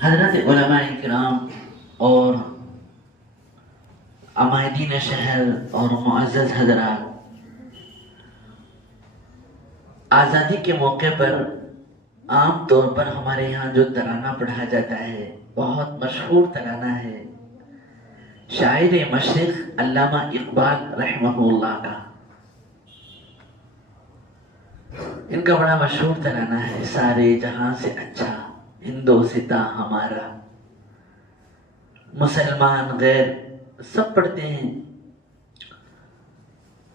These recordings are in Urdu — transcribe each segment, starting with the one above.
حضرت علماء کرام اور عمائدین شہر اور معزز حضرات، آزادی کے موقع پر عام طور پر ہمارے یہاں جو ترانہ پڑھا جاتا ہے بہت مشہور ترانہ ہے، شاعر مشرق علامہ اقبال رحمہ اللہ کا۔ ان کا بڑا مشہور ترانہ ہے، سارے جہاں سے اچھا ہندوستاں ہمارا۔ مسلمان غیر سب پڑھتے ہیں۔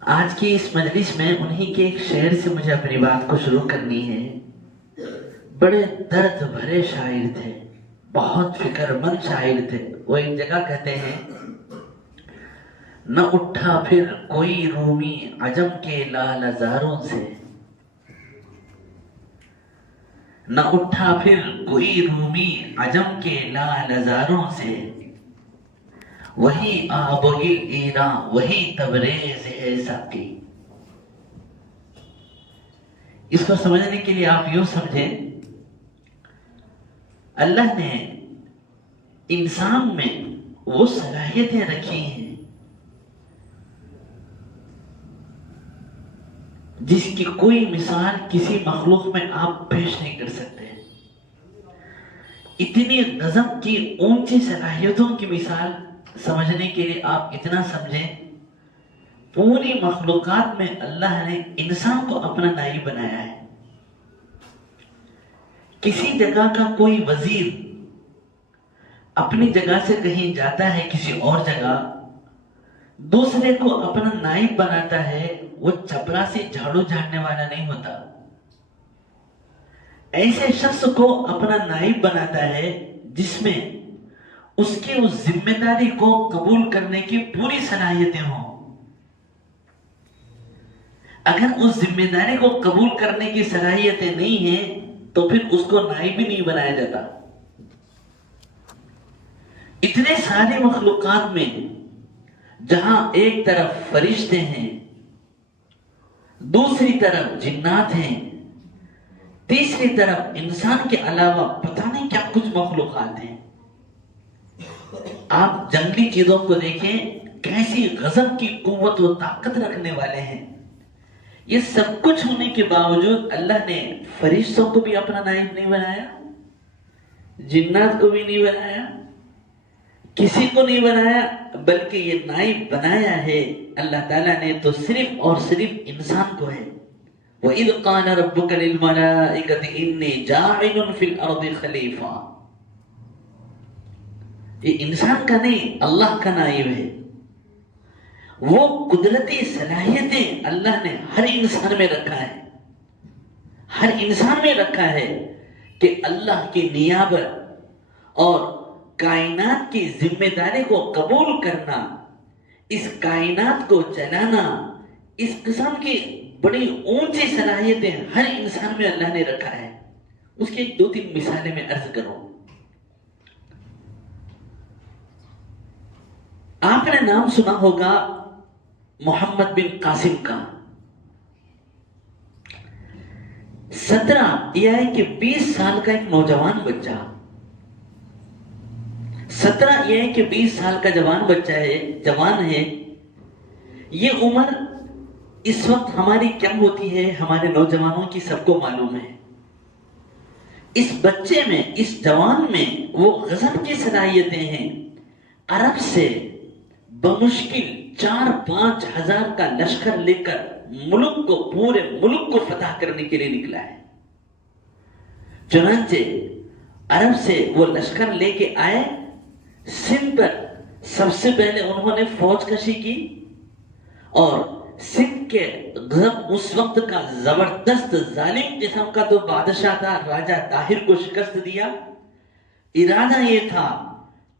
آج کی اس مجلس میں انہی کے ایک شعر سے مجھے اپنی بات کو شروع کرنی ہے۔ بڑے درد بھرے شاعر تھے، بہت فکر مند شاعر تھے۔ وہ ایک جگہ کہتے ہیں، نہ اٹھا پھر کوئی رومی عجم کے لال زاروں سے، نہ اٹھا پھر کوئی رومی عجم کے لال زاروں سے، وہی آب و گل ایران وہی تبریز ہے ساقی۔ اس کو سمجھنے کے لیے آپ یوں سمجھیں، اللہ نے انسان میں وہ صلاحیتیں رکھی ہیں جس کی کوئی مثال کسی مخلوق میں آپ پیش نہیں کر سکتے۔ اتنی غضب کی اونچی صلاحیتوں کی مثال سمجھنے کے لیے آپ اتنا سمجھیں، پوری مخلوقات میں اللہ نے انسان کو اپنا نائب بنایا ہے۔ کسی جگہ کا کوئی وزیر اپنی جگہ سے کہیں جاتا ہے کسی اور جگہ، دوسرے کو اپنا نائب بناتا ہے، وہ چپراسی جھاڑو جھاڑنے والا نہیں ہوتا۔ ایسے شخص کو اپنا نائب بناتا ہے جس میں اس کی اس ذمہ داری کو قبول کرنے کی پوری صلاحیتیں ہوں۔ اگر اس ذمہ داری کو قبول کرنے کی صلاحیتیں نہیں ہیں تو پھر اس کو نائب بھی نہیں بنایا جاتا۔ اتنے سارے مخلوقات میں جہاں ایک طرف فرشتے ہیں، دوسری طرف جنات ہیں، تیسری طرف انسان کے علاوہ پتہ نہیں کیا کچھ مخلوقات ہیں۔ آپ جنگلی چیزوں کو دیکھیں، کیسی غضب کی قوت و طاقت رکھنے والے ہیں۔ یہ سب کچھ ہونے کے باوجود اللہ نے فرشتوں کو بھی اپنا نائب نہیں بنایا، جنات کو بھی نہیں بنایا، کسی کو نہیں بنایا، بلکہ یہ نائب بنایا ہے اللہ تعالیٰ نے تو صرف اور صرف انسان کو ہے۔ وَإِذْ قَالَ رَبُّكَ لِلْمَلَائِكَةِ إِنِّي جَاعِلٌ فِي الْأَرْضِ خَلِيفَةً۔ یہ انسان کا نہیں، اللہ کا نائب ہے۔ وہ قدرتی صلاحیتیں اللہ نے ہر انسان میں رکھا ہے، ہر انسان میں رکھا ہے کہ اللہ کی نیابت اور کائنات کی ذمہ داری کو قبول کرنا، اس کائنات کو چلانا، اس قسم کی بڑی اونچی صلاحیتیں ہر انسان میں اللہ نے رکھا ہے۔ اس کی دو تین مثالیں میں عرض کروں۔ آپ نے نام سنا ہوگا محمد بن قاسم کا۔ 17 یا 20 سال کا ایک نوجوان بچہ، 17 یا 20 سال کا جوان ہے۔ یہ عمر اس وقت ہماری کیا ہوتی ہے، ہمارے نوجوانوں کی سب کو معلوم ہے۔ اس بچے میں، اس جوان میں وہ غضب کی صلاحیتیں ہیں۔ عرب سے بمشکل 4-5 ہزار کا لشکر لے کر پورے ملک کو فتح کرنے کے لیے نکلا ہے۔ چنانچہ عرب سے وہ لشکر لے کے آئے، سندھ پر سب سے پہلے انہوں نے فوج کشی کی اور سندھ کے اس وقت کا زبردست ظالم قسم کا تو بادشاہ تھا، راجہ طاہر کو شکست دیا۔ ارادہ یہ تھا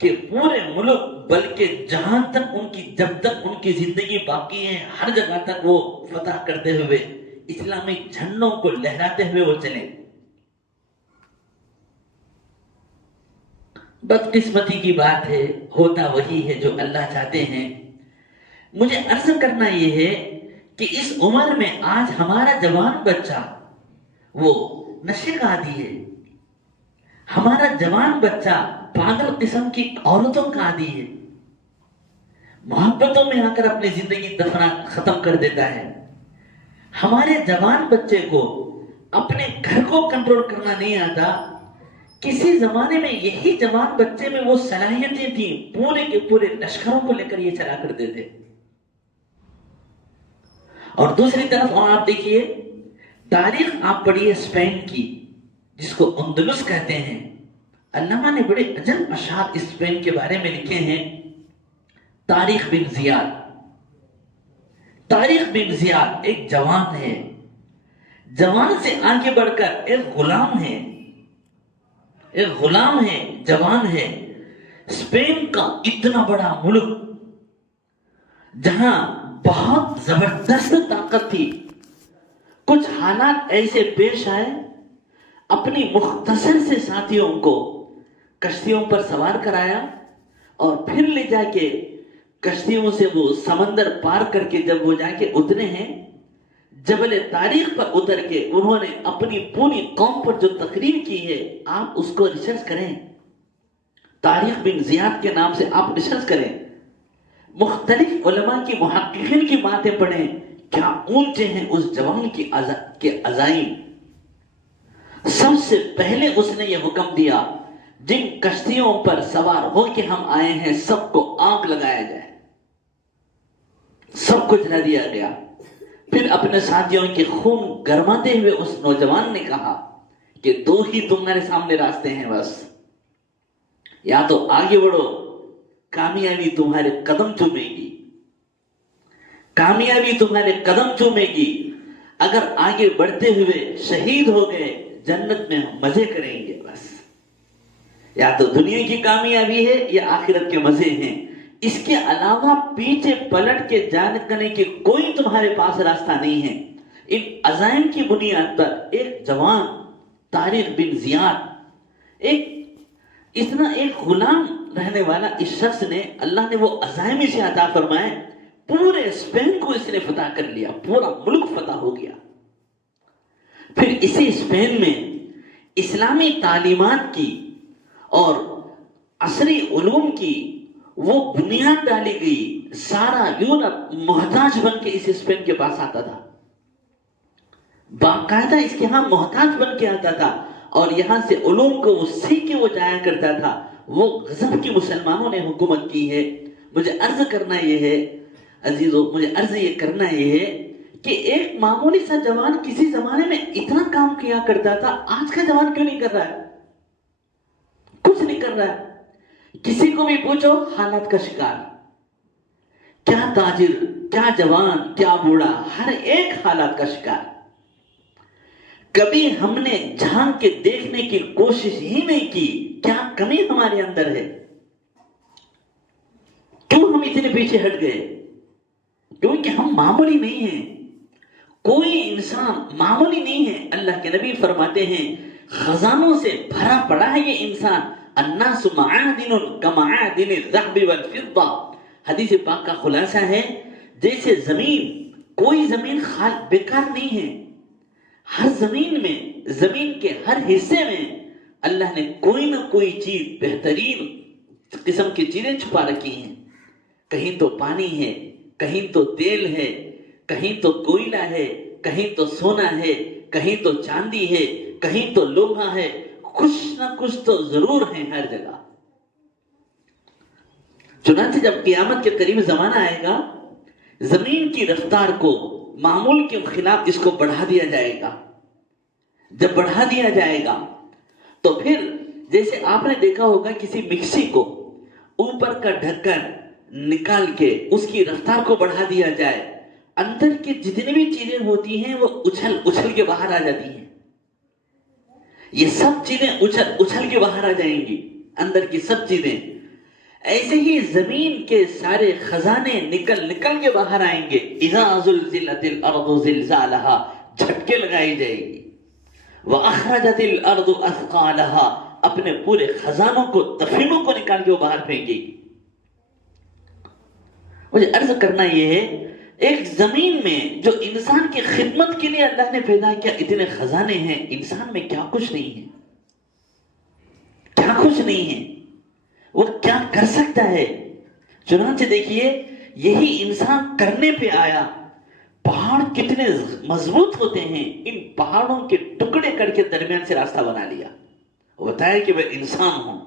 کہ پورے ملک، بلکہ جہاں تک جب تک ان کی زندگی باقی ہے، ہر جگہ تک وہ فتح کرتے ہوئے اسلامی جھنڈوں کو لہراتے ہوئے وہ چلے۔ بدقسمتی کی بات ہے، ہوتا وہی ہے جو اللہ چاہتے ہیں۔ مجھے عرض کرنا یہ ہے کہ اس عمر میں آج ہمارا جوان بچہ وہ نشے کا عادی ہے، ہمارا جوان بچہ پاگل قسم کی عورتوں کا عادی ہے، محبتوں میں آ کر اپنی زندگی دفنا ختم کر دیتا ہے۔ ہمارے جوان بچے کو اپنے گھر کو کنٹرول کرنا نہیں آتا۔ کسی زمانے میں یہی جوان بچے میں وہ صلاحیتیں تھیں، پورے کے پورے لشکروں کو لے کر یہ چلا کرتے تھے۔ اور دوسری طرف اور آپ دیکھیے، تاریخ آپ پڑھیے اسپین کی، جس کو اندلس کہتے ہیں۔ علامہ نے بڑے عجب اشعار اسپین کے بارے میں لکھے ہیں۔ طارق بن زیاد، طارق بن زیاد ایک جوان ہے، جوان سے آگے بڑھ کر ایک غلام ہے، ایک غلام ہے، جوان ہے۔ اسپین کا اتنا بڑا ملک جہاں بہت زبردست طاقت تھی، کچھ حالات ایسے پیش آئے، اپنی مختصر سے ساتھیوں کو کشتیوں پر سوار کرایا اور پھر لے جا کے کشتیوں سے وہ سمندر پار کر کے جب وہ جا کے اترے ہیں، جبل طارق پر اتر کے انہوں نے اپنی پوری قوم پر جو تقریر کی ہے، آپ اس کو ریسرچ کریں، طارق بن زیاد کے نام سے آپ ریسرچ کریں، مختلف علماء کی محققین کی باتیں پڑھیں، کیا اونچے ہیں اس جوان کے عزائم۔ سب سے پہلے اس نے یہ حکم دیا، جن کشتیوں پر سوار ہو کے ہم آئے ہیں سب کو آگ لگایا جائے، سب کو جلا دیا گیا۔ پھر اپنے ساتھیوں کے خون گرماتے ہوئے اس نوجوان نے کہا کہ دو ہی تمہارے سامنے راستے ہیں بس، یا تو آگے بڑھو، کامیابی تمہارے قدم چومے گی، کامیابی تمہارے قدم چومے گی، اگر آگے بڑھتے ہوئے شہید ہو گئے جنت میں ہم مزے کریں گے بس، یا تو دنیا کی کامیابی ہے یا آخرت کے مزے ہیں، اس کے علاوہ پیچھے پلٹ کے جانے کی کوئی تمہارے پاس راستہ نہیں ہے۔ ان عزائم کی بنیاد پر ایک جوان طارق بن زیاد، ایک غلام رہنے والا اس شخص نے، اللہ نے وہ عزائم اسے عطا فرمائے، پورے اسپین کو اس نے فتح کر لیا، پورا ملک فتح ہو گیا۔ پھر اسی اسپین میں اسلامی تعلیمات کی اور عصری علوم کی وہ بنیاد ڈالی گئی، سارا یورپ محتاج بن کے اس اسپین کے پاس آتا تھا، باقاعدہ اس کے ہاں محتاج بن کے آتا تھا، اور یہاں سے علوم کو وہ سیکھ کے وہ جایا کرتا تھا۔ وہ غضب کی مسلمانوں نے حکومت کی ہے۔ مجھے عرض کرنا یہ ہے عزیزو، مجھے عرض یہ کرنا یہ ہے کہ ایک معمولی سا جوان کسی زمانے میں اتنا کام کیا کرتا تھا، آج کا جوان کیوں نہیں کر رہا ہے؟ کچھ نہیں کر رہا ہے۔ کسی کو بھی پوچھو، حالات کا شکار، کیا تاجر، کیا جوان، کیا بوڑھا، ہر ایک حالات کا شکار۔ کبھی ہم نے جھانک کے دیکھنے کی کوشش ہی نہیں کی کیا کمی ہمارے اندر ہے، کیوں ہم اتنے پیچھے ہٹ گئے؟ کیونکہ ہم معمولی نہیں ہیں، کوئی انسان معمولی نہیں ہے۔ اللہ کے نبی فرماتے ہیں خزانوں سے بھرا پڑا ہے یہ انسان، الناس معادن کمعادن الذهب والفضة۔ حدیث پاک کا خلاصہ ہے، جیسے زمین، کوئی زمین بیکار نہیں ہے، ہر زمین میں، زمین کے ہر حصے میں اللہ نے کوئی نہ کوئی چیز، بہترین قسم کی چیزیں چھپا رکھی ہیں۔ کہیں تو پانی ہے، کہیں تو تیل ہے، کہیں تو کوئلہ ہے، کہیں تو سونا ہے، کہیں تو چاندی ہے، کہیں تو لوہا ہے، کچھ نہ کچھ تو ضرور ہے ہر جگہ۔ چنانچہ جب قیامت کے قریب زمانہ آئے گا، زمین کی رفتار کو معمول کے خلاف اس کو بڑھا دیا جائے گا۔ جب بڑھا دیا جائے گا تو پھر جیسے آپ نے دیکھا ہوگا کسی مکسی کو اوپر کا ڈھکن نکال کے اس کی رفتار کو بڑھا دیا جائے، اندر کی جتنی بھی چیزیں ہوتی ہیں وہ اچھل اچھل کے باہر آ جاتی ہیں، یہ سب چیزیں اچھل اچھل کے باہر آ جائیں گی، اندر کی سب چیزیں۔ ایسے ہی زمین کے سارے خزانے نکل نکل کے باہر آئیں گے۔ اذا زلزلت الارض زلزالها، جھٹکے لگائی جائے گی۔ واخرجت الارض اثقالها، اپنے پورے خزانوں کو، دفینوں کو نکال کے وہ باہر پھینکے گی۔ مجھے عرض کرنا یہ ہے، ایک زمین میں جو انسان کی خدمت کے لیے اللہ نے پیدا کیا، اتنے خزانے ہیں، انسان میں کیا کچھ نہیں ہے۔ ناخوش نہیں ہے، وہ کیا کر سکتا ہے؟ چنانچہ دیکھیے یہی انسان کرنے پہ آیا. پہاڑ کتنے مضبوط ہوتے ہیں، ان پہاڑوں کے ٹکڑے کر کے درمیان سے راستہ بنا لیا. وہ بتایا کہ میں انسان ہوں،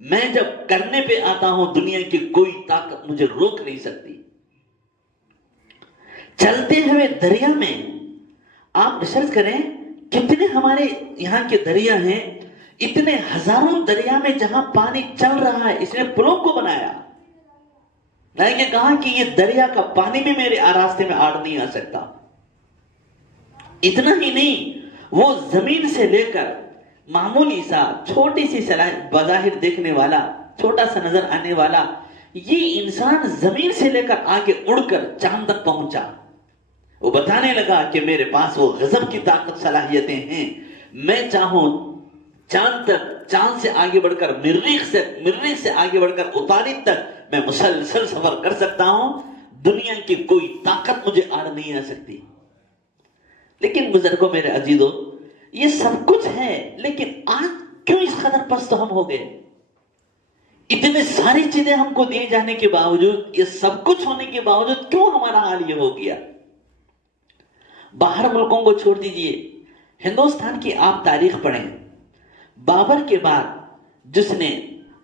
میں جب کرنے پہ آتا ہوں دنیا کی کوئی طاقت مجھے روک نہیں سکتی. چلتے ہوئے دریا میں آپ ریسرچ کریں کتنے ہمارے یہاں کے دریا ہیں، اتنے ہزاروں دریا میں جہاں پانی چل رہا ہے اس نے پلوں کو بنایا. میں نے کہا کہ یہ دریا کا پانی بھی میرے راستے میں آڑ نہیں آ سکتا. اتنا ہی نہیں، وہ زمین سے لے کر معمولی سا چھوٹی سی بظاہر دیکھنے والا چھوٹا سا نظر آنے والا یہ انسان زمین سے لے کر آگے اڑ کر چاند تک پہنچا. وہ بتانے لگا کہ میرے پاس وہ غضب کی طاقت صلاحیتیں ہیں، میں چاہوں چاند تک، چاند سے آگے بڑھ کر مریخ سے آگے بڑھ کر اتارین تک میں مسلسل سفر کر سکتا ہوں، دنیا کی کوئی طاقت مجھے آڑ نہیں آ سکتی. لیکن بزرگوں میرے عزیزو، یہ سب کچھ ہے، لیکن آج کیوں اس قدر پست ہم ہو گئے؟ اتنے ساری چیزیں ہم کو دیے جانے کے باوجود، یہ سب کچھ ہونے کے باوجود کیوں ہمارا حال یہ ہو گیا؟ باہر ملکوں کو چھوڑ دیجئے، ہندوستان کی آپ تاریخ پڑھیں. بابر کے بعد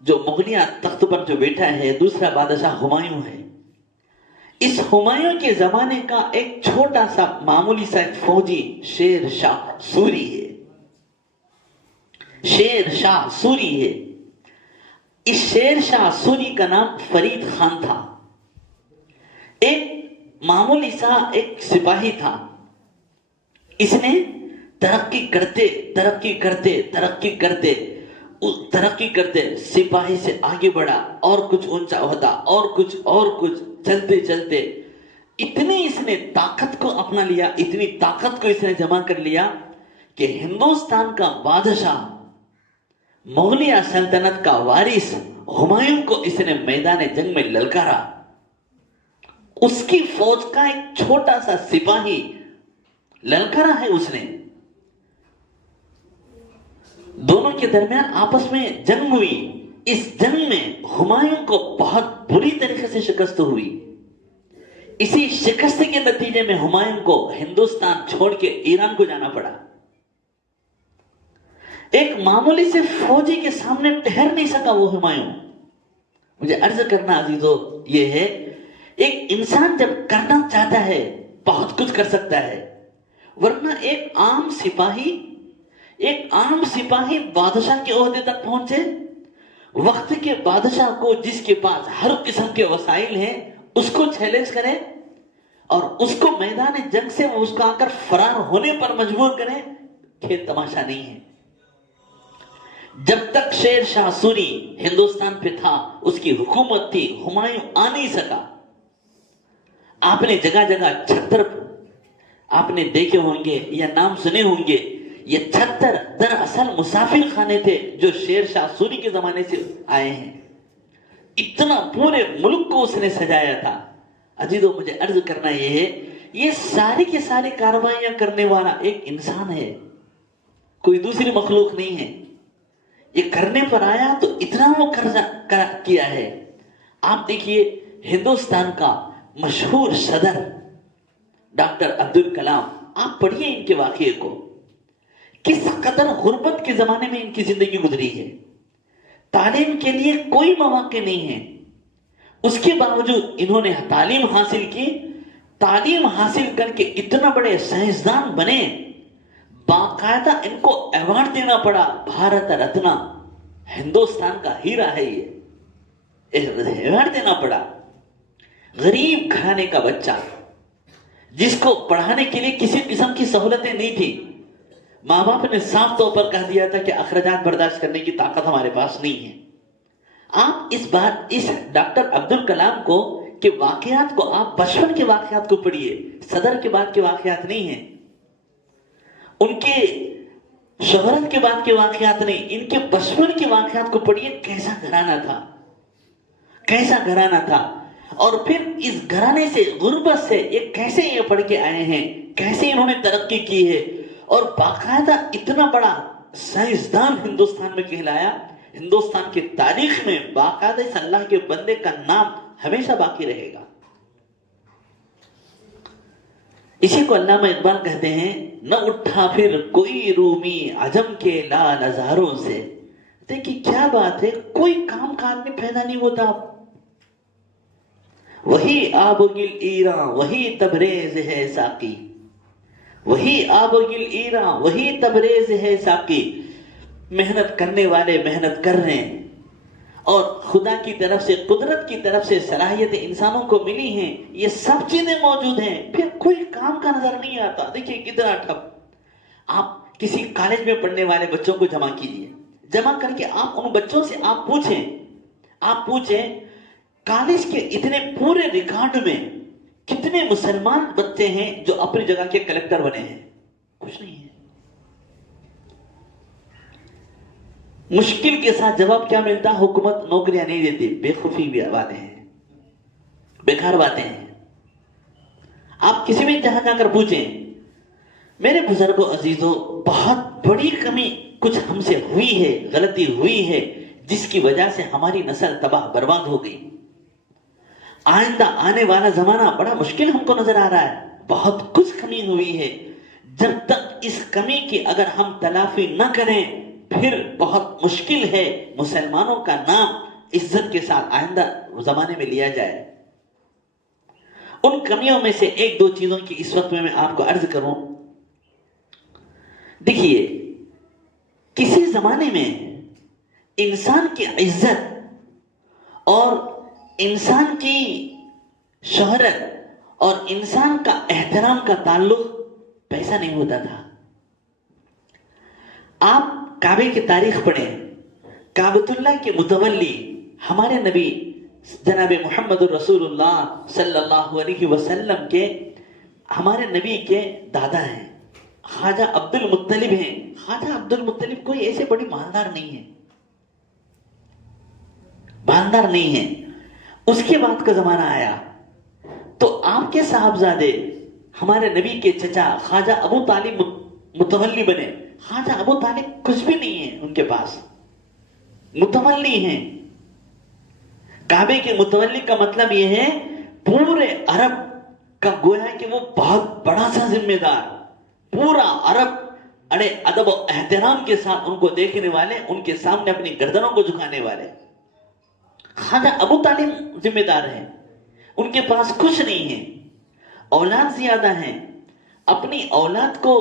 جو مغلیہ تخت پر جو بیٹھا ہے دوسرا بادشاہ ہمایوں ہے. اس ہمایوں کے زمانے کا ایک چھوٹا سا معمولی سا ایک فوجی شیر شاہ سوری ہے. شیر شاہ سوری ہے. اس شیر شاہ سوری کا نام فرید خان تھا. ایک معمولی سا ایک سپاہی تھا. اس نے ترقی کرتے سپاہی سے آگے بڑھا، اور کچھ اونچا ہوتا، اور کچھ چلتے چلتے اتنی اس نے طاقت کو اپنا لیا، اتنی طاقت کو اس نے جمع کر لیا کہ ہندوستان کا بادشاہ، مغلیہ سلطنت کا وارث ہمایوں کو اس نے میدان جنگ میں للکارا. اس کی فوج کا ایک چھوٹا سا سپاہی للکارا ہے اس نے. دونوں کے درمیان آپس میں جنگ ہوئی. اس جنگ میں ہمایوں کو بہت بری طریقے سے شکست ہوئی. اسی شکست کے نتیجے میں ہمایوں کو ہندوستان چھوڑ کے ایران کو جانا پڑا. ایک معمولی سے فوجی کے سامنے ٹھہر نہیں سکا وہ ہمایوں. مجھے عرض کرنا عزیزو یہ ہے، ایک انسان جب کرنا چاہتا ہے بہت کچھ کر سکتا ہے، ورنہ ایک عام سپاہی بادشاہ کے عہدے تک پہنچے. وقت کے بادشاہ کو، جس کے پاس ہر قسم کے وسائل ہیں، اس کو چیلنج کرے اور اس کو میدان جنگ سے اس کو آ کر فرار ہونے پر مجبور کرے، کھیل تماشا نہیں ہے. جب تک شیر شاہ سوری ہندوستان پہ تھا، اس کی حکومت تھی، ہمایوں آ نہیں سکا. آپ نے جگہ جگہ چھتر آپ نے دیکھے ہوں گے یا نام سنے ہوں گے. یہ چھتر دراصل مسافر خانے تھے جو شیر شاہ سوری کے زمانے سے آئے ہیں. اتنا پورے ملک کو اس نے سجایا تھا. عزیزو مجھے عرض کرنا یہ ہے، یہ ساری کے ساری کارروائیاں کرنے والا ایک انسان ہے، کوئی دوسری مخلوق نہیں ہے. یہ کرنے پر آیا تو اتنا وہ کیا ہے. آپ دیکھیے ہندوستان کا مشہور صدر ڈاکٹر عبدالکلام، آپ پڑھیے ان کے واقعے کو، کس قدر غربت کے زمانے میں ان کی زندگی گزری ہے. تعلیم کے لیے کوئی مواقع نہیں ہے، اس کے باوجود انہوں نے تعلیم حاصل کی. تعلیم حاصل کر کے اتنا بڑے سائنسدان بنے، باقاعدہ ان کو ایوارڈ دینا پڑا، بھارت رتنا، ہندوستان کا ہیرا ہے یہ، ایوارڈ دینا پڑا. غریب گھرانے کا بچہ جس کو پڑھانے کے لیے کسی قسم کی سہولتیں نہیں تھی، ماں باپ نے صاف طور پر کہہ دیا تھا کہ اخراجات برداشت کرنے کی طاقت ہمارے پاس نہیں ہے. آپ اس ڈاکٹر عبدالکلام کو کے واقعات کو، آپ بچپن کے واقعات کو پڑھیے، صدر کے بعد کے واقعات نہیں ہیں، ان کے شہرت کے بعد کے واقعات نہیں، ان کے بچپن کے واقعات کو پڑھیے. کیسا گھرانہ تھا، اور پھر اس گھرانے سے، غربت سے یہ کیسے پڑھ کے آئے ہیں، کیسے انہوں نے ترقی کی ہے، اور باقاعدہ اتنا بڑا سائنسدان ہندوستان میں کہلایا. ہندوستان کی تاریخ میں باقاعدہ اس اللہ کے بندے کا نام ہمیشہ باقی رہے گا. اسی کو علامہ اقبال کہتے ہیں، نہ اٹھا پھر کوئی رومی عجم کے لال ہزاروں سے. دیکھیے کیا بات ہے، کوئی کام کا آدمی پیدا نہیں ہوتا. وہی آب و گل ایراں وہی تبریز ہے ساقی، وہی آب و گل ایراں وہی تبریز ہے ساقی. محنت کرنے والے محنت کر رہے ہیں، اور خدا کی طرف سے، قدرت کی طرف سے صلاحیتیں انسانوں کو ملی ہیں، یہ سب چیزیں موجود ہیں، پھر کوئی کام کا نظر نہیں آتا. دیکھیے کتنا ٹھپ. آپ کسی کالج میں پڑھنے والے بچوں کو جمع کیجیے، جمع کر کے آپ ان بچوں سے آپ پوچھیں کالج کے اتنے پورے ریکارڈ میں کتنے مسلمان بچے ہیں جو اپنی جگہ کے کلیکٹر بنے ہیں؟ کچھ نہیں ہے. مشکل کے ساتھ جواب کیا ملتا؟ حکومت نوکریاں نہیں دیتی. بے خوفی بھی باتیں ہیں، بیکار باتیں ہیں. آپ کسی بھی جہاں جا کر پوچھیں، میرے بزرگوں عزیزوں، بہت بڑی کمی کچھ ہم سے ہوئی ہے، غلطی ہوئی ہے، جس کی وجہ سے ہماری نسل تباہ برباد ہو گئی. آئندہ آنے والا زمانہ بڑا مشکل ہم کو نظر آ رہا ہے. بہت کچھ کمی ہوئی ہے. جب تک اس کمی کی اگر ہم تلافی نہ کریں، پھر بہت مشکل ہے مسلمانوں کا نام عزت کے ساتھ آئندہ زمانے میں لیا جائے. ان کمیوں میں سے ایک دو چیزوں کی اس وقت میں آپ کو عرض کروں. دیکھیے، کسی زمانے میں انسان کی عزت اور انسان کی شہرت اور انسان کا احترام کا تعلق پیسہ نہیں ہوتا تھا. آپ کعبے کی تاریخ پڑھیں. کعبۃ اللہ کے متولی ہمارے نبی جناب محمد الرسول اللہ صلی اللہ علیہ وسلم کے، ہمارے نبی کے دادا ہیں، خواجہ عبد المطلب ہیں. خواجہ عبد المطلب کوئی ایسے بڑی مالدار نہیں ہے. اس کے بعد کا زمانہ آیا تو آپ کے صاحبزادے ہمارے نبی کے چچا خواجہ ابو طالب متولی بنے. خواجہ ابو طالب کچھ بھی نہیں ہے ان کے پاس، متولی ہیں. کعبے کے متولی کا مطلب یہ ہے پورے عرب کا گویا کہ وہ بہت بڑا سا ذمہ دار. پورا عرب اڑے ادب و احترام کے ساتھ ان کو دیکھنے والے، ان کے سامنے اپنی گردنوں کو جھکانے والے. خواجہ ابو طالب ذمہ دار ہیں. ان کے پاس کچھ نہیں ہے، اولاد زیادہ ہیں. اپنی اولاد کو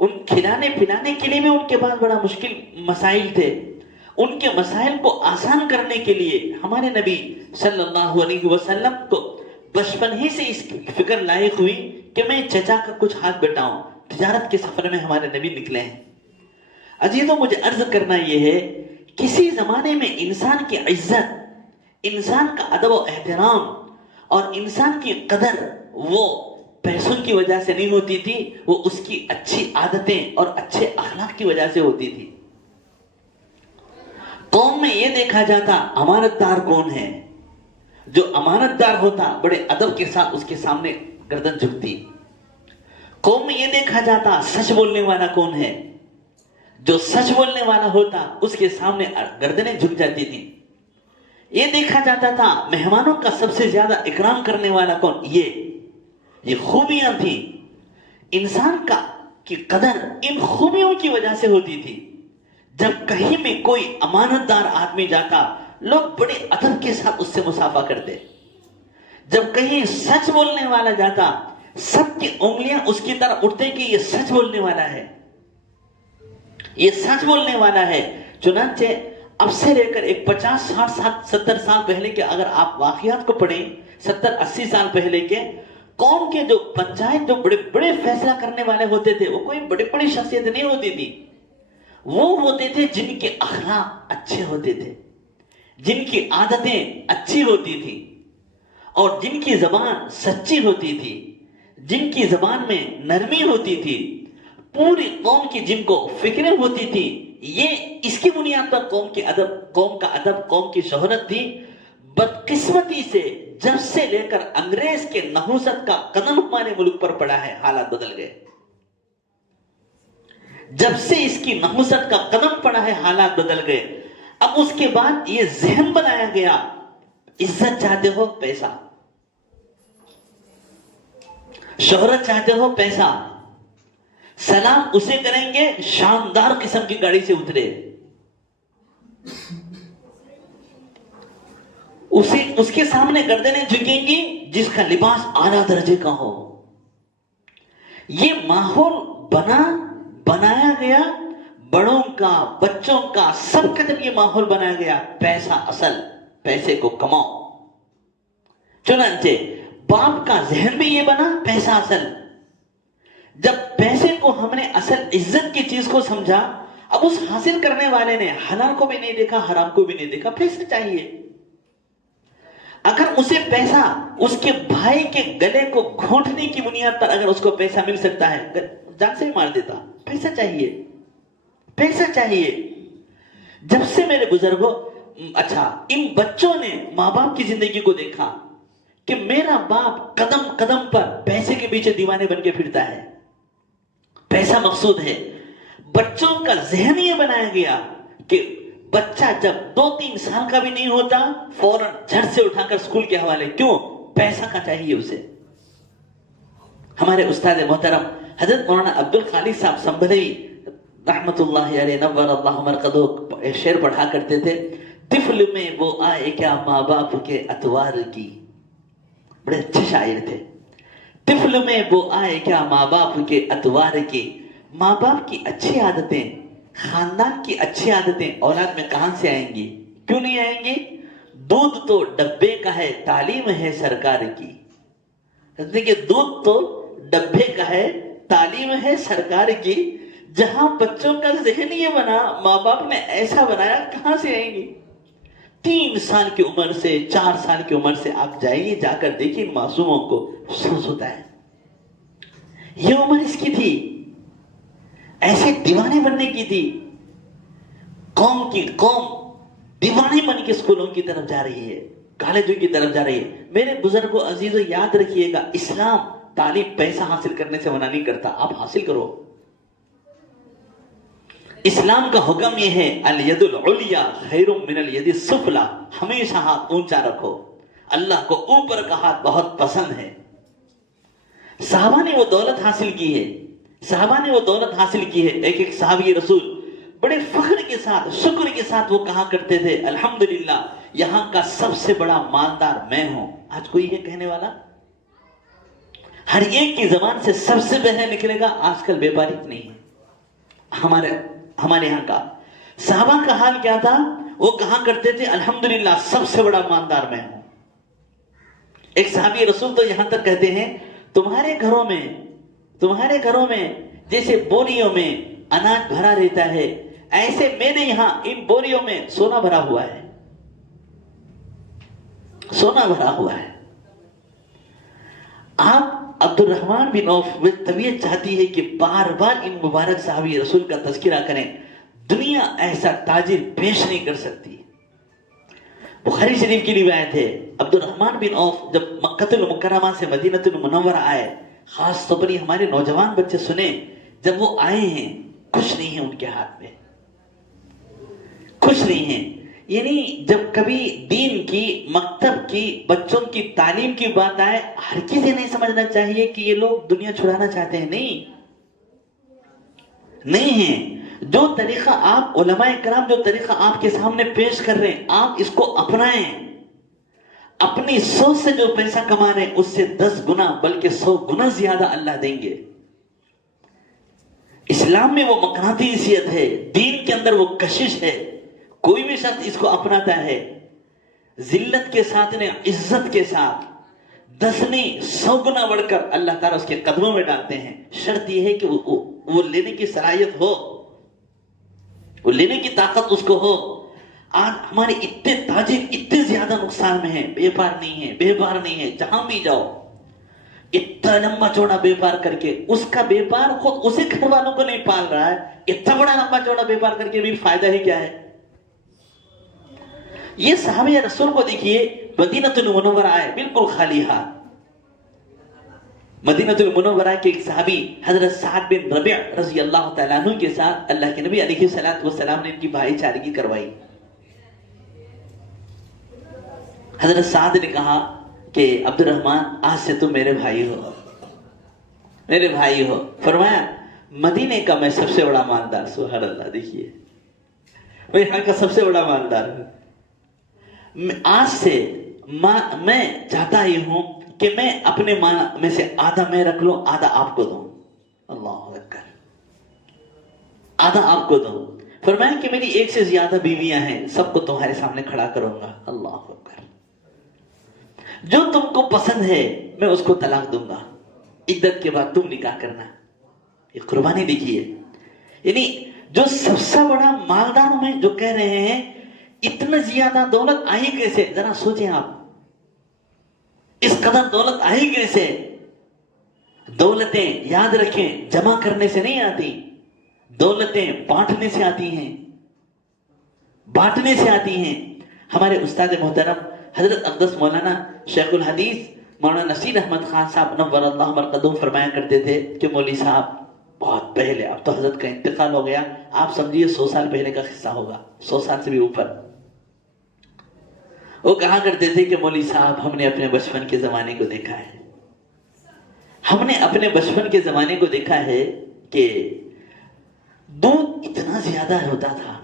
ان کھلانے پلانے کے لیے بھی ان کے پاس بڑا مشکل مسائل تھے. ان کے مسائل کو آسان کرنے کے لیے ہمارے نبی صلی اللہ علیہ وسلم کو بچپن ہی سے اس فکر لاحق ہوئی کہ میں چچا کا کچھ ہاتھ بٹاؤں. تجارت کے سفر میں ہمارے نبی نکلے ہیں. عزیزوں، مجھے عرض کرنا یہ ہے، کسی زمانے میں انسان کی عزت، انسان کا ادب و احترام اور انسان کی قدر وہ پیسوں کی وجہ سے نہیں ہوتی تھی، وہ اس کی اچھی عادتیں اور اچھے اخلاق کی وجہ سے ہوتی تھی. قوم میں یہ دیکھا جاتا امانت دار کون ہے. جو امانت دار ہوتا بڑے ادب کے ساتھ اس کے سامنے گردن جھکتی. قوم میں یہ دیکھا جاتا سچ بولنے والا کون ہے. جو سچ بولنے والا ہوتا اس کے سامنے گردنیں جھک جاتی تھی. یہ دیکھا جاتا تھا مہمانوں کا سب سے زیادہ اکرام کرنے والا کون. یہ خوبیاں تھیں. انسان کی قدر ان خوبیوں کی وجہ سے ہوتی تھی. جب کہیں بھی کوئی امانت دار آدمی جاتا، لوگ بڑے ادب کے ساتھ اس سے مصافحہ کرتے. جب کہیں سچ بولنے والا جاتا، سب کی انگلیاں اس کی طرف اٹھتے کہ یہ سچ بولنے والا ہے، یہ سچ بولنے والا ہے. چنانچہ اب سے لے کر ایک 50 60 70 سال پہلے کے اگر آپ واقعات کو پڑھیں، 70 80 سال پہلے کے قوم کے جو پنچایت جو بڑے بڑے فیصلہ کرنے والے ہوتے تھے، وہ کوئی بڑی بڑی شخصیت نہیں ہوتی تھی. وہ ہوتے تھے جن کے اخلاق اچھے ہوتے تھے، جن کی عادتیں اچھی ہوتی تھی، اور جن کی زبان سچی ہوتی تھی، جن کی زبان میں نرمی ہوتی تھی، پوری قوم کی جن کو فکریں ہوتی تھی. یہ اس کی بنیاد پر قوم کا ادب، قوم کی شہرت تھی. بدقسمتی سے جب سے لے کر انگریز کے نحوست کا قدم ہمارے ملک پر پڑا ہے، حالات بدل گئے. جب سے اس کی نحوست کا قدم پڑا ہے، حالات بدل گئے. اب اس کے بعد یہ ذہن بنایا گیا، عزت چاہتے ہو پیسہ، شہرت چاہتے ہو پیسہ، سلام اسے کریں گے شاندار قسم کی گاڑی سے اترے، اس کے سامنے گردنیں جھکیں گی جس کا لباس اعلیٰ درجے کا ہو۔ یہ ماحول بنایا گیا، بڑوں کا بچوں کا سب کا جب یہ ماحول بنایا گیا، پیسہ اصل، پیسے کو کماؤ۔ چنانچہ باپ کا ذہن بھی یہ بنا، پیسہ اصل۔ جب پیسے کو ہم نے اصل عزت کی چیز کو سمجھا، اب اس حاصل کرنے والے نے حلال کو بھی نہیں دیکھا، حرام کو بھی نہیں دیکھا، پیسہ چاہیے۔ اگر اسے پیسہ اس کے بھائی کے گلے کو گھونٹنے کی بنیاد پر اگر اس کو پیسہ مل سکتا ہے، جان سے ہی مار دیتا، پیسہ چاہیے، پیسہ چاہیے۔ جب سے میرے بزرگوں، اچھا ان بچوں نے ماں باپ کی زندگی کو دیکھا کہ میرا باپ قدم قدم پر پیسے کے پیچھے دیوانے بن کے پھرتا ہے، پیسہ مقصود ہے۔ بچوں کا ذہن یہ بنایا گیا کہ بچہ جب 2-3 سال کا بھی نہیں ہوتا، فوراً جھٹ سے اٹھا کر اسکول کے حوالے، کیوں؟ پیسہ کا چاہیے اسے۔ ہمارے استاد محترم حضرت مولانا عبدالخالق صاحب سنبھلوی رحمت اللہ علیہ نور اللہ مرقدہ ایک شعر پڑھا کرتے تھے، طفل میں وہ آئے کیا ماں باپ کے اتوار کی۔ بڑے اچھے شاعر تھے۔ طفل میں وہ آئے کیا ماں باپ کے اتوار کی، ماں باپ کی اچھی عادتیں، خاندان کی اچھی عادتیں اولاد میں کہاں سے آئیں گی؟ کیوں نہیں آئیں گی؟ دودھ تو ڈبے کا ہے، تعلیم ہے سرکار کی۔ دیکھیے دودھ تو ڈبے کا ہے، تعلیم ہے سرکار کی۔ جہاں بچوں کا ذہن یہ بنا، ماں باپ نے ایسا بنایا، کہاں سے آئیں گی؟ 3 سال کی عمر سے 4 سال کی عمر سے آپ جائیے، جا کر دیکھیں ان معصوموں کو، افسوس ہوتا ہے۔ یہ عمر اس کی تھی، ایسے دیوانے بننے کی تھی۔ قوم دیوانے بن کے اسکولوں کی طرف جا رہی ہے، کالجوں کی طرف جا رہی ہے۔ میرے بزرگوں عزیزوں یاد رکھیے گا، اسلام تعلیم پیسہ حاصل کرنے سے منع نہیں کرتا، آپ حاصل کرو۔ اسلام کا حکم یہ ہے، الید العلیٰ خیر من الید السفلیٰ، ہمیشہ ہاتھ اونچا رکھو۔ اللہ کو اوپر کا ہاتھ بہت پسند ہے۔ صحابہ نے وہ دولت حاصل کی ہے، ایک صحابی رسول بڑے فخر کے ساتھ، شکر کے ساتھ وہ کہا کرتے تھے، الحمدللہ یہاں کا سب سے بڑا مالدار میں ہوں۔ آج کوئی ہے کہنے والا؟ ہر ایک کی زبان سے سب سے پہلے نکلے گا، آج کل بیپاری نہیں ہے۔ ہمارے یہاں کا صحابہ کا حال کیا تھا؟ وہ کہا کرتے تھے الحمدللہ سب سے بڑا مالدار میں ہوں۔ ایک صحابی رسول تو یہاں تک کہتے ہیں، تمہارے گھروں میں جیسے بوریوں میں اناج بھرا رہتا ہے، ایسے میرے یہاں ان بوریوں میں سونا بھرا ہوا ہے، سونا بھرا ہوا ہے۔ آپ عبد الرحمن بن عوف، طبیعت چاہتی ہے کہ بار بار ان مبارک صحابی رسول کا تذکرہ کریں، دنیا ایسا تاجر پیش نہیں کر سکتی۔ بخاری شریف کی روایت ہے، عبد الرحمن بن عوف جب مکہ المکرمہ سے مدینہ المنورہ آئے، خاص طور پر ہمارے نوجوان بچے سنیں، جب وہ آئے ہیں کچھ نہیں ہے ان کے ہاتھ میں، کچھ نہیں ہے۔ یعنی جب کبھی دین کی، مکتب کی، بچوں کی تعلیم کی بات آئے، ہر کسی نہیں سمجھنا چاہیے کہ یہ لوگ دنیا چھڑانا چاہتے ہیں، نہیں ہیں۔ جو طریقہ آپ علماء کرام جو طریقہ آپ کے سامنے پیش کر رہے ہیں، آپ اس کو اپنائیں۔ اپنی سوچ سے جو پیسہ کما رہے ہیں اس سے 10 گنا بلکہ 100 گنا زیادہ اللہ دیں گے۔ اسلام میں وہ مقناطیسیت ہے، دین کے اندر وہ کشش ہے۔ کوئی بھی شخص اس کو اپناتا ہے، ذلت کے ساتھ نے عزت کے ساتھ 10 نہیں 100 گنا بڑھ کر اللہ تعالیٰ اس کے قدموں میں ڈالتے ہیں۔ شرط یہ ہے کہ وہ لینے کی صلاحیت ہو، وہ لینے کی طاقت اس کو ہو۔ آج ہمارے اتنے تاجر اتنے زیادہ نقصان میں ہیں، بیپار نہیں ہے، جہاں بھی جاؤ اتنا لمبا چوڑا بیپار کر کے، اس کا بیپار خود اسے گھر والوں کو نہیں پال رہا ہے، اتنا بڑا لمبا چوڑا بیپار کر کے بھی فائدہ ہی کیا ہے؟ یہ صحابہ رسول کو دیکھیے، مدینہ المنورہ آئے بالکل خالی ہاتھ۔ مدینہ المنورہ کے ایک صحابی حضرت سعد بن ربیع رضی اللہ تعالیٰ عنہ کے ساتھ اللہ کے نبی علیہ الصلوۃ والسلام نے ان کی بھائی چارگی کروائی۔ حضرت سعد نے کہا کہ عبد الرحمن آج سے تم میرے بھائی ہو، میرے بھائی ہو۔ فرمایا مدینے کا میں سب سے بڑا مالدار، سبحان اللہ، دیکھیے میں یہاں کا سب سے بڑا مالدار ہوں، آج سے میں چاہتا ہی ہوں کہ میں اپنے مال میں سے آدھا میں رکھ لوں، آدھا آپ کو دوں۔ اللہ اکبر، آدھا آپ کو دوں۔ فرمایا کہ میری ایک سے زیادہ بیویاں ہیں، سب کو تمہارے سامنے کھڑا کروں گا۔ اللہ اکبر، جو تم کو پسند ہے میں اس کو طلاق دوں گا، عدت کے بعد تم نکاح کرنا۔ یہ قربانی دیکھیے، یعنی جو سب سے بڑا مالدار میں جو کہہ رہے ہیں اتنا زیادہ دولت آئی کیسے؟ ذرا سوچیں آپ، اس قدر دولت آئی کیسے؟ دولتیں یاد رکھیں جمع کرنے سے نہیں آتی، دولتیں بانٹنے سے آتی ہیں، بانٹنے سے آتی ہیں۔ ہمارے استاد محترم حضرت اقدس مولانا شیخ الحدیث مولانا نصیر احمد خان صاحب نور اللہ مرقدہم فرمایا کرتے تھے کہ مولوی صاحب بہت پہلے، اب تو حضرت کا انتقال ہو گیا، آپ سمجھیے 100 سال پہلے کا قصہ ہوگا، 100 سال سے بھی اوپر، وہ کہا کرتے تھے کہ مولوی صاحب ہم نے اپنے بچپن کے زمانے کو دیکھا ہے، ہم نے اپنے بچپن کے زمانے کو دیکھا ہے کہ دودھ اتنا زیادہ ہوتا تھا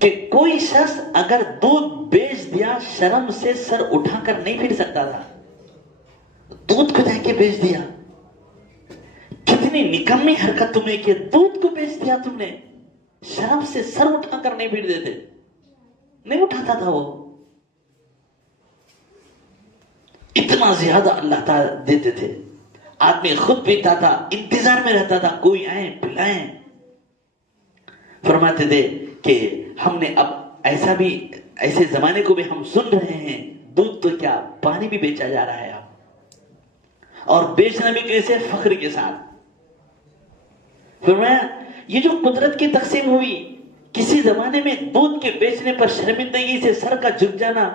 کہ کوئی شخص اگر دودھ بیچ دیا شرم سے سر اٹھا کر نہیں پھر سکتا تھا، دودھ کو جا کے بیچ دیا، کتنی نکمی حرکت تم نے کی، دودھ کو بیچ دیا تم نے، شرم سے سر اٹھا کر نہیں پھر دیتے، نہیں اٹھاتا تھا وہ، اتنا زیادہ اللہ تعالیٰ دیتے تھے۔ آدمی خود پیتا تھا، انتظار میں رہتا تھا کوئی آئے پلائیں۔ فرماتے تھے کہ ہم نے اب ایسا بھی، ایسے زمانے کو بھی ہم سن رہے ہیں، دودھ تو کیا پانی بھی بیچا جا رہا ہے اب، اور بیچنا بھی کیسے؟ فخر کے ساتھ۔ فرمایا یہ جو قدرت کی تقسیم ہوئی، کسی زمانے میں دودھ کے بیچنے پر شرمندگی سے سر کا جھک جانا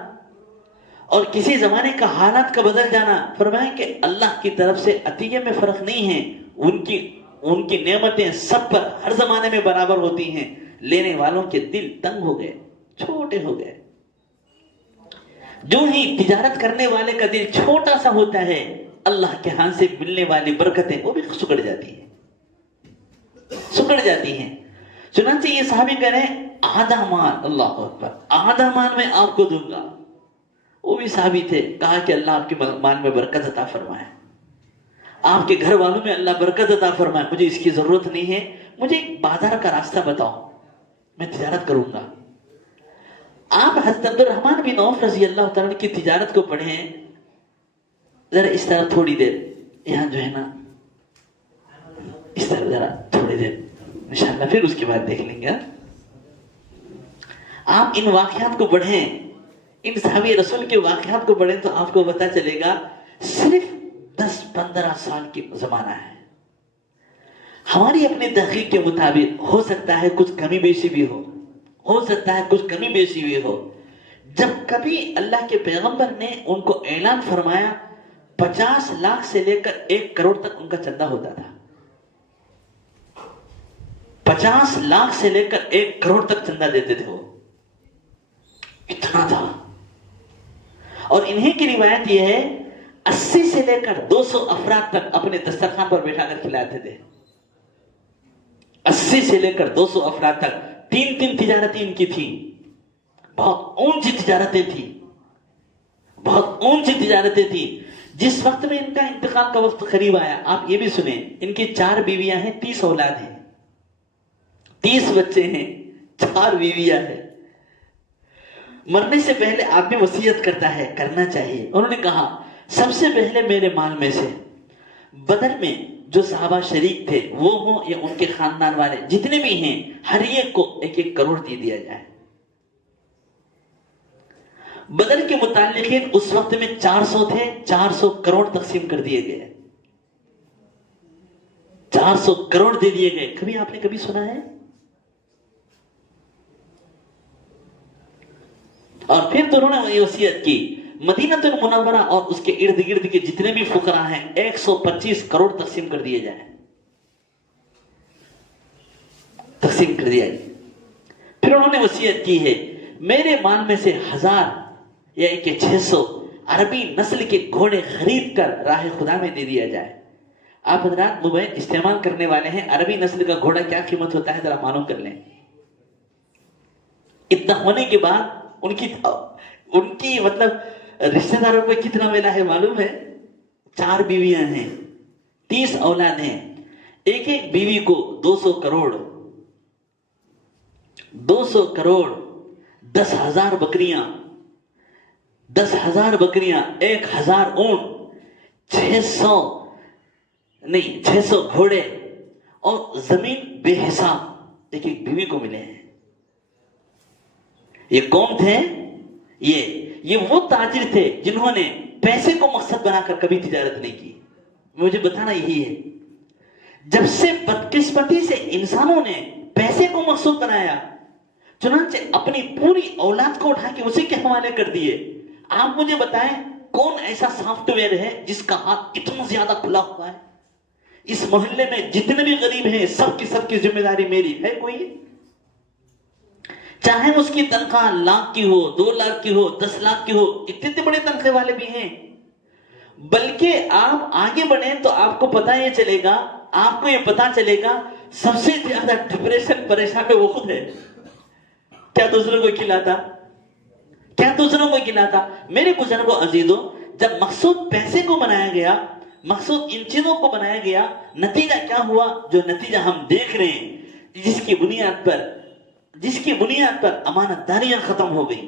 اور کسی زمانے کا حالات کا بدل جانا، فرمایا کہ اللہ کی طرف سے عطیہ میں فرق نہیں ہے، ان کی نعمتیں سب پر ہر زمانے میں برابر ہوتی ہیں، لینے والوں کے دل تنگ ہو گئے، چھوٹے ہو گئے۔ جو ہی تجارت کرنے والے کا دل چھوٹا سا ہوتا ہے، اللہ کے ہاں سے ملنے والی برکتیں وہ بھی سکڑ جاتی ہیں، سکڑ جاتی ہیں۔ چنانچہ یہ صحابی کہہ رہے ہیں آدھا مال، اللہ اکبر، آدھا مال میں آپ کو دوں گا۔ وہ بھی صحابی تھے، کہا کہ اللہ آپ کے مال میں برکت عطا فرمائے، آپ کے گھر والوں میں اللہ برکت عطا فرمائے، مجھے اس کی ضرورت نہیں ہے، مجھے ایک بازار کا راستہ بتاؤ، میں تجارت کروں گا۔ آپ حضرت عبد الرحمن بن عوف رضی اللہ تعالیٰ کی تجارت کو پڑھیں، ذرا اس طرح تھوڑی دیر، یہاں جو ہے نا اس طرح ذرا تھوڑی دیر، انشاءاللہ پھر اس کے بعد دیکھ لیں گے۔ آپ ان واقعات کو پڑھیں، ان صحابی رسول کے واقعات کو پڑھیں تو آپ کو پتہ چلے گا صرف 10-15 سال کی زمانہ ہے۔ ہماری اپنی تحقیق کے مطابق ہو سکتا ہے کچھ کمی بیشی بھی ہو سکتا ہے کچھ کمی بیشی بھی ہو۔ جب کبھی اللہ کے پیغمبر نے ان کو اعلان فرمایا 50 لاکھ سے لے کر 1 کروڑ تک ان کا چندہ ہوتا تھا، 50 لاکھ سے لے کر 1 کروڑ تک چندہ دیتے تھے، وہ اتنا تھا۔ اور انہیں کی روایت یہ ہے 80 سے لے کر 200 افراد تک اپنے دسترخوان پر بیٹھا کر کھلاتے تھے، 80 سے لے کر 200 افراد تک۔ 3 تجارتیں ان کی تھیں، بہت اونچی تجارتیں تھیں، بہت اونچی تجارتیں تھیں۔ جس وقت میں ان کا انتقال کا وقت قریب آیا، آپ یہ بھی سنیں، ان کی 4 بیویاں ہیں، 30 اولاد ہیں، 30 بچے ہیں، 4 بیویاں ہیں۔ مرنے سے پہلے آدمی وصیت کرتا ہے، کرنا چاہیے۔ انہوں نے کہا سب سے پہلے میرے مال میں سے بدر میں جو صحابہ شریک تھے وہ ہوں یا ان کے خاندان والے جتنے بھی ہیں، ہر ایک کو 1 کروڑ دے دیا جائے۔ بدر کے متعلقین اس وقت میں 400 تھے، 400 کروڑ تقسیم کر دیے گئے، 400 کروڑ دے دیے گئے۔ کبھی آپ نے کبھی سنا ہے؟ اور پھر تو انہوں نے یہ وصیت کی مدینہ المنورہ اور اس کے ارد گرد کے جتنے بھی فقراء ہیں 125 کروڑ تقسیم کر دیے جائیں، تقسیم کر دیا جائے۔ پھر انہوں نے وصیت کی ہے میرے مال میں سے 1000 یا کہ 600 عربی نسل کے گھوڑے خرید کر راہ خدا میں دے دیا جائے. آپ حضرات موبائل استعمال کرنے والے ہیں, عربی نسل کا گھوڑا کیا قیمت ہوتا ہے ذرا معلوم کر لیں. اتنا ہونے کے بعد ان کی مطلب رشتہ داروں کو کتنا ملا ہے معلوم ہے؟ 4 بیویاں ہیں, 30 اولاد ہیں, ایک ایک بیوی کو 200 کروڑ, 10,000 بکریاں, 10,000 بکریاں, 1,000 اونٹ, 600 گھوڑے اور زمین بے حساب ایک ایک بیوی کو ملے ہیں. یہ کون تھے؟ یہ وہ تاجر تھے جنہوں نے پیسے کو مقصد بنا کر کبھی تجارت نہیں کی. مجھے بتانا یہی ہے, جب سے بدقسمتی سے انسانوں نے پیسے کو مقصود بنایا, چنانچہ اپنی پوری اولاد کو اٹھا کے اسی کے حوالے کر دیے. آپ مجھے بتائیں کون ایسا سافٹ ویئر ہے جس کا ہاتھ اتنا زیادہ کھلا ہوا ہے؟ اس محلے میں جتنے بھی غریب ہیں سب کی ذمہ داری میری ہے. کوئی چاہے اس کی تنخواہ لاکھ کی ہو, 2 لاکھ کی ہو, 10 لاکھ کی ہو, اتنے بڑے تنخواہ والے بھی ہیں. بلکہ آپ آگے بڑھیں تو آپ کو پتا یہ چلے گا, آپ کو یہ پتا چلے گا سب سے زیادہ ڈپریشن پریشان میں وہ خود ہے. کیا دوسروں کو کھلاتا؟ میرے بزرگوں عزیزوں, جب مقصود پیسے کو بنایا گیا, مقصود ان چیزوں کو بنایا گیا, نتیجہ کیا ہوا؟ جو نتیجہ ہم دیکھ رہے ہیں, جس کی بنیاد پر امانت داریاں ختم ہو گئی,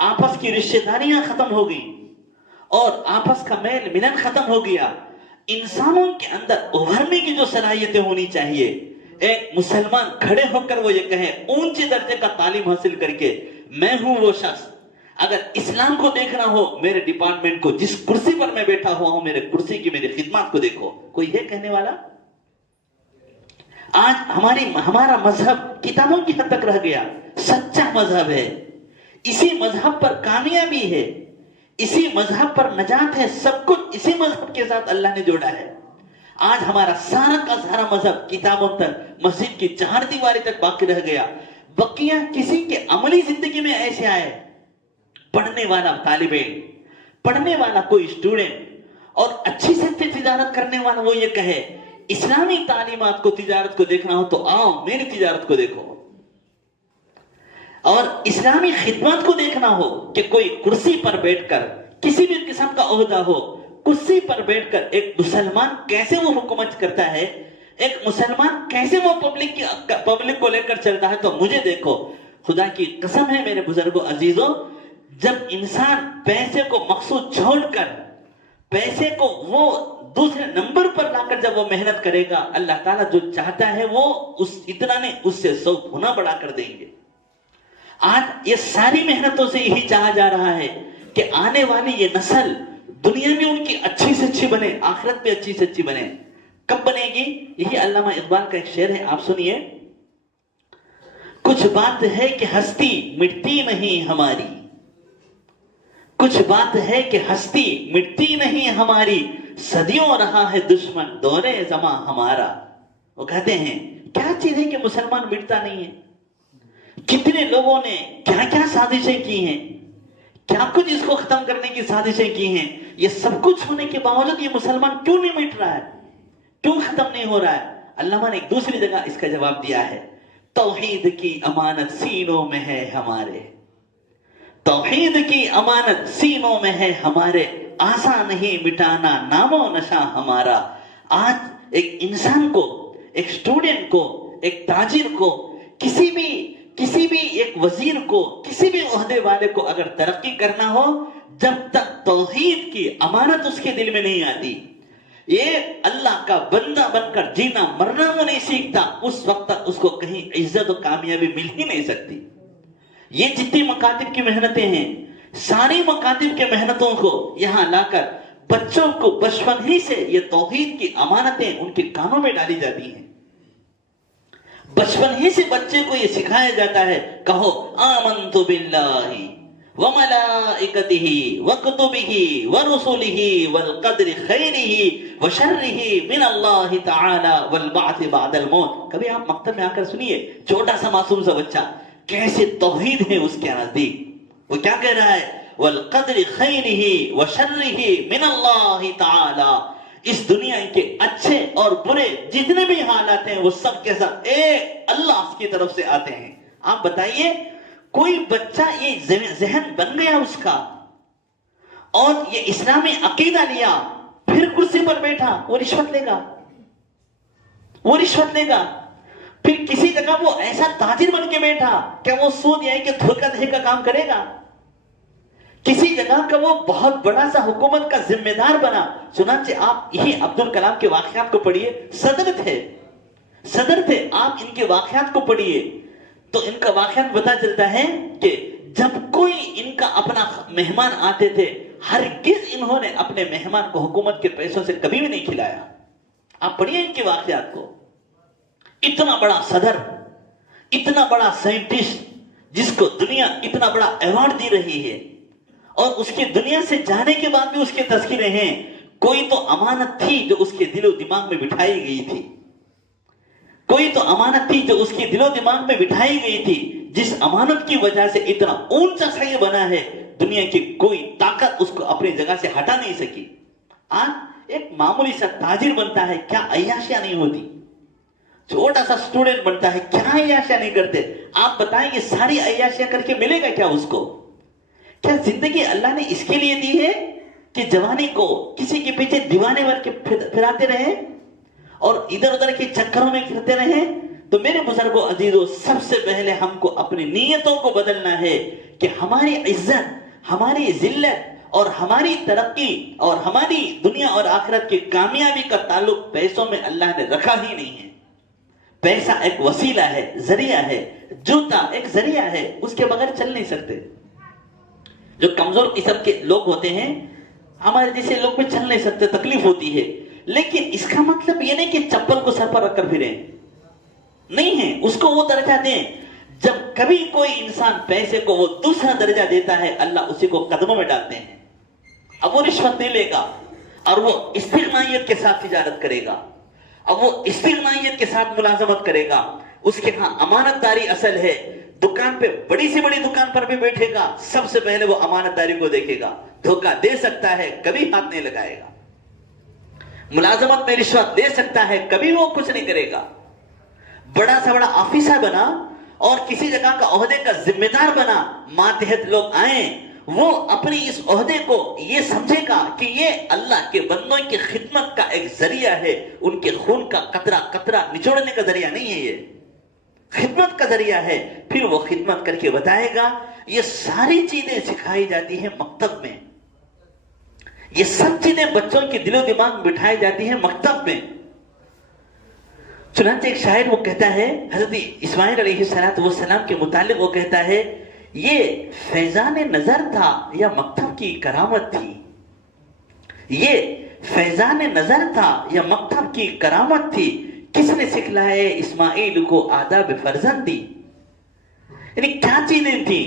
آپس کی رشتہ داریاں ختم ہو گئی, اور آپس کا میل ملن ختم ہو گیا. انسانوں کے اندر ابھرنے کی جو صلاحیتیں ہونی چاہیے, ایک مسلمان کھڑے ہو کر وہ یہ کہے اونچے درجے کا تعلیم حاصل کر کے میں ہوں وہ شخص. اگر اسلام کو دیکھنا ہو, میرے ڈپارٹمنٹ کو, جس کرسی پر میں بیٹھا ہوا ہوں, میرے کرسی کی میری خدمات کو دیکھو. کوئی ہے کہنے والا؟ آج ہمارا مذہب کتابوں کی حد تک رہ گیا, سچا مذہب ہے, اسی مذہب پر کامیابی ہے, اسی مذہب پر نجات ہے, سب کچھ اسی مذہب کے ساتھ اللہ نے جوڑا ہے. آج ہمارا سارا کا سارا مذہب کتابوں تک, مسجد کی 4 دیواری تک باقی رہ گیا. بقیہ کسی کے عملی زندگی میں ایسے آئے, پڑھنے والا طالب علم, پڑھنے والا کوئی اسٹوڈنٹ, اور اچھی سے تجارت کرنے والا وہ یہ کہے اسلامی تعلیمات کو, تجارت کو دیکھنا ہو تو آؤ میری تجارت کو دیکھو. اور اسلامی خدمات کو دیکھنا ہو کہ کوئی کرسی پر بیٹھ کر, کسی بھی قسم کا عہدہ ہو, کرسی پر بیٹھ کر ایک مسلمان کیسے وہ حکومت کرتا ہے, ایک مسلمان کیسے وہ پبلک کو لے کر چلتا ہے. تو مجھے دیکھو, خدا کی قسم ہے میرے بزرگوں عزیزوں, جب انسان پیسے کو مقصود چھوڑ کر پیسے کو وہ دوسرے نمبر پر لا کر جب وہ محنت کرے گا, اللہ تعالیٰ جو چاہتا ہے وہ اتنا نہیں, اس سے 100 گنا بڑھا کر دیں گے. آج یہ ساری محنتوں سے یہی چاہا جا رہا ہے کہ آنے والی یہ نسل دنیا میں ان کی اچھی سے اچھی بنے, آخرت میں اچھی سے اچھی بنے. کب بنے گی؟ یہی علامہ اقبال کا ایک شعر ہے, آپ سنیے. کچھ بات ہے کہ ہستی مٹتی نہیں ہماری, کچھ بات ہے کہ ہستی مٹتی نہیں ہماری, صدیوں رہا ہے دشمن دورے زماں ہمارا. وہ کہتے ہیں کیا چیز ہے کہ مسلمان مٹتا نہیں ہے؟ کتنے لوگوں نے کیا کیا سازشیں کی ہیں, کیا کچھ اس کو ختم کرنے کی سازشیں کی ہیں. یہ سب کچھ ہونے کے باوجود یہ مسلمان کیوں نہیں مٹ رہا ہے, کیوں ختم نہیں ہو رہا ہے؟ علامہ نے ایک دوسری جگہ اس کا جواب دیا ہے, توحید کی امانت سینوں میں ہے ہمارے, توحید کی امانت سینوں میں ہے ہمارے, آسان نہیں مٹانا نام و نشاں ہمارا. آج ایک انسان کو, ایک اسٹوڈنٹ کو, ایک تاجر کو, کسی بھی ایک وزیر کو, کسی بھی عہدے والے کو اگر ترقی کرنا ہو, جب تک توحید کی امانت اس کے دل میں نہیں آتی, یہ اللہ کا بندہ بن کر جینا مرنا وہ نہیں سیکھتا, اس وقت تک اس کو کہیں عزت و کامیابی مل ہی نہیں سکتی. یہ جتنی مکاتب کی محنتیں ہیں, ساری مکاتب کے محنتوں کو یہاں لا کر بچوں کو بچپن ہی سے یہ توحید کی امانتیں ان کے کانوں میں ڈالی جاتی ہیں. بچپن ہی سے بچے کو یہ سکھایا جاتا ہے, کہو آمنت باللہ وملائکتہ وکتبہ ورسلہ والقدر خیرہ وشرہ من اللہ تعالی والبعث بعد الموت. کبھی آپ مکتب میں آ کر سنیے, چھوٹا سا معصوم سا بچہ کیسے توحید ہے اس کے نزدیک. وہ کیا کہہ رہا ہے؟ والقدر خیرہ وشرہ من اللہ تعالی. اس دنیا کے اچھے اور برے جتنے بھی حالات ہیں وہ سب کے سب ایک اللہ کی طرف سے آتے ہیں. آپ بتائیے کوئی بچہ یہ ذہن بن گیا اس کا اور یہ اسلامی عقیدہ لیا پھر کرسی پر بیٹھا وہ رشوت لے گا، وہ رشوت لے گا. پھر کسی جگہ وہ ایسا تاجر بن کے بیٹھا کہ وہ سود یا کہ دھوکہ دہی کا کام کرے گا. کسی جگہ کا وہ بہت بڑا سا حکومت کا ذمہ دار بنا. چنانچہ آپ یہی عبدالکلام کے واقعات کو پڑھیے. صدر تھے آپ ان کے واقعات کو پڑھیے تو ان کا واقعات پتا چلتا ہے کہ جب کوئی ان کا اپنا مہمان آتے تھے ہرگز انہوں نے اپنے مہمان کو حکومت کے پیسوں سے کبھی بھی نہیں کھلایا. آپ پڑھیے ان کے واقعات کو. اتنا بڑا صدر، اتنا بڑا سائنٹسٹ جس کو دنیا اتنا بڑا ایوارڈ دی رہی ہے اور اس کے دنیا سے جانے کے بعد بھی اس کے تذکرے ہیں. کوئی تو امانت تھی جو اس کے دل و دماغ میں بٹھائی گئی تھی، کوئی تو امانت تھی جو اس کے دل و دماغ میں بٹھائی گئی تھی، جس امانت کی وجہ سے اتنا اونچا سا یہ بنا ہے دنیا کی کوئی طاقت اس کو اپنی جگہ سے ہٹا نہیں سکی. آج ایک معمولی سا تاجر بنتا ہے کیا عیاشیاں نہیں ہوتی؟ چھوٹا سا اسٹوڈنٹ بنتا ہے کیا عیاشیاں نہیں کرتے؟ آپ بتائیں یہ ساری عیاشیاں کر کے ملے گا کیا اس کو؟ کیا زندگی اللہ نے اس کے لیے دی ہے کہ جوانی کو کسی کے پیچھے دیوانے بن کے پھراتے رہے اور ادھر ادھر کے چکروں میں پھرتے رہے؟ تو میرے بزرگوں عزیزوں سب سے پہلے ہم کو اپنی نیتوں کو بدلنا ہے کہ ہماری عزت، ہماری ذلت اور ہماری ترقی اور ہماری دنیا اور آخرت کی کامیابی کا تعلق پیسوں میں اللہ نے رکھا ہی نہیں ہے. پیسہ ایک وسیلہ ہے، ذریعہ ہے. جوتا ایک ذریعہ ہے، اس کے بغیر چل نہیں سکتے. جو کمزور قسم کے لوگ ہوتے ہیں ہمارے جیسے لوگ بھی چل نہیں سکتے، تکلیف ہوتی ہے. لیکن اس کا مطلب یہ نہیں کہ چپل کو سر پر رکھ کر پھریں، نہیں ہے. اس کو وہ درجہ دیں. جب کبھی کوئی انسان پیسے کو وہ دوسرا درجہ دیتا ہے اللہ اسی کو قدموں میں ڈالتے ہیں. اب وہ رشوت نہیں لے گا اور وہ استغنائیت کے ساتھ تجارت کرے گا، اب وہ استغنائیت کے ساتھ ملازمت کرے گا. اس کے ہاں امانت داری اصل ہے. دکان پہ بڑی سی بڑی دکان پر بھی بیٹھے گا سب سے پہلے وہ امانت داری کو دیکھے گا. دھوکہ دے سکتا ہے کبھی ہاتھ نہیں لگائے گا. ملازمت میں رشوت دے سکتا ہے کبھی وہ کچھ نہیں کرے گا. بڑا سا بڑا آفیسر بنا اور کسی جگہ کا عہدے کا ذمہ دار بنا، ماتحت لوگ آئیں وہ اپنی اس عہدے کو یہ سمجھے گا کہ یہ اللہ کے بندوں کی خدمت کا ایک ذریعہ ہے. ان کے خون کا قطرہ قطرہ نچوڑنے کا ذریعہ نہیں ہے، یہ خدمت کا ذریعہ ہے. پھر وہ خدمت کر کے بتائے گا. یہ ساری چیزیں سکھائی جاتی ہیں مکتب میں، یہ سب چیزیں بچوں کے دل و دماغ میں بٹھائی جاتی ہیں مکتب میں. چنانچہ ایک شاعر وہ کہتا ہے حضرت اسماعیل علیہ السلام کے متعلق وہ کہتا ہے یہ فیضان نظر تھا یا مکتب کی کرامت تھی. یہ فیضان نظر تھا یا مکتب کی کرامت تھی. کس نے سکھلائے اسماعیل کو آداب فرزندی؟ یعنی کیا چیزیں تھی؟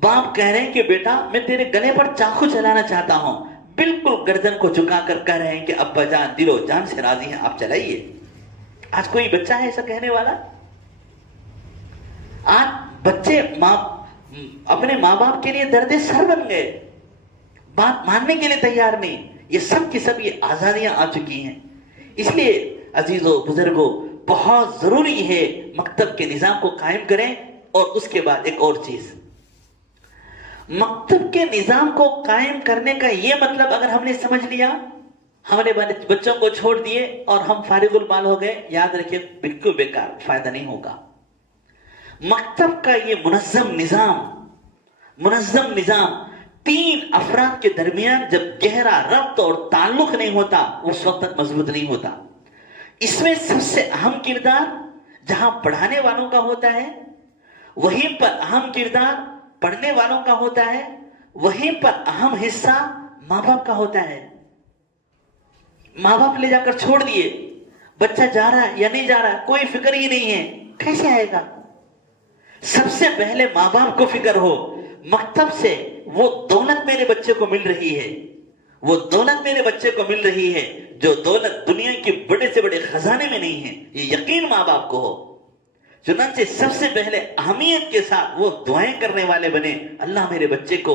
باپ کہہ رہے ہیں کہ بیٹا میں تیرے گلے پر چاقو چلانا چاہتا ہوں، بالکل گردن کو جھکا کر کہہ رہے ہیں کہ ابا جان دل و جان سے راضی ہیں، آپ چلائیے. آج کوئی بچہ ہے ایسا کہنے والا؟ آج بچے اپنے ماں باپ کے لیے درد سر بن گئے، بات ماننے کے لیے تیار نہیں. یہ سب کی سب یہ آزادیاں آ چکی ہیں. اس لیے عزیزو بزرگو بہت ضروری ہے مکتب کے نظام کو قائم کریں. اور اس کے بعد ایک اور چیز، مکتب کے نظام کو قائم کرنے کا یہ مطلب اگر ہم نے سمجھ لیا ہم نے بچوں کو چھوڑ دیے اور ہم فارغ البال ہو گئے، یاد رکھیے بالکل بیکار، فائدہ نہیں ہوگا. مکتب کا یہ منظم نظام 3 افراد کے درمیان جب گہرا ربط اور تعلق نہیں ہوتا اس وقت تک مضبوط نہیں ہوتا. اس میں سب سے اہم کردار جہاں پڑھانے والوں کا ہوتا ہے وہیں پر اہم کردار پڑھنے والوں کا ہوتا ہے، وہیں پر اہم حصہ ماں باپ کا ہوتا ہے. ماں باپ لے جا کر چھوڑ دیے، بچہ جا رہا ہے یا نہیں جا رہا ہے کوئی فکر ہی نہیں ہے، کیسے آئے گا؟ سب سے پہلے ماں باپ کو فکر ہو مکتب سے وہ دولت میرے بچے کو مل رہی ہے، وہ دولت میرے بچے کو مل رہی ہے جو دولت دنیا کے بڑے سے بڑے خزانے میں نہیں ہے. یہ یقین ماں باپ کو ہو. چنانچہ سب سے پہلے اہمیت کے ساتھ وہ دعائیں کرنے والے بنے، اللہ میرے بچے کو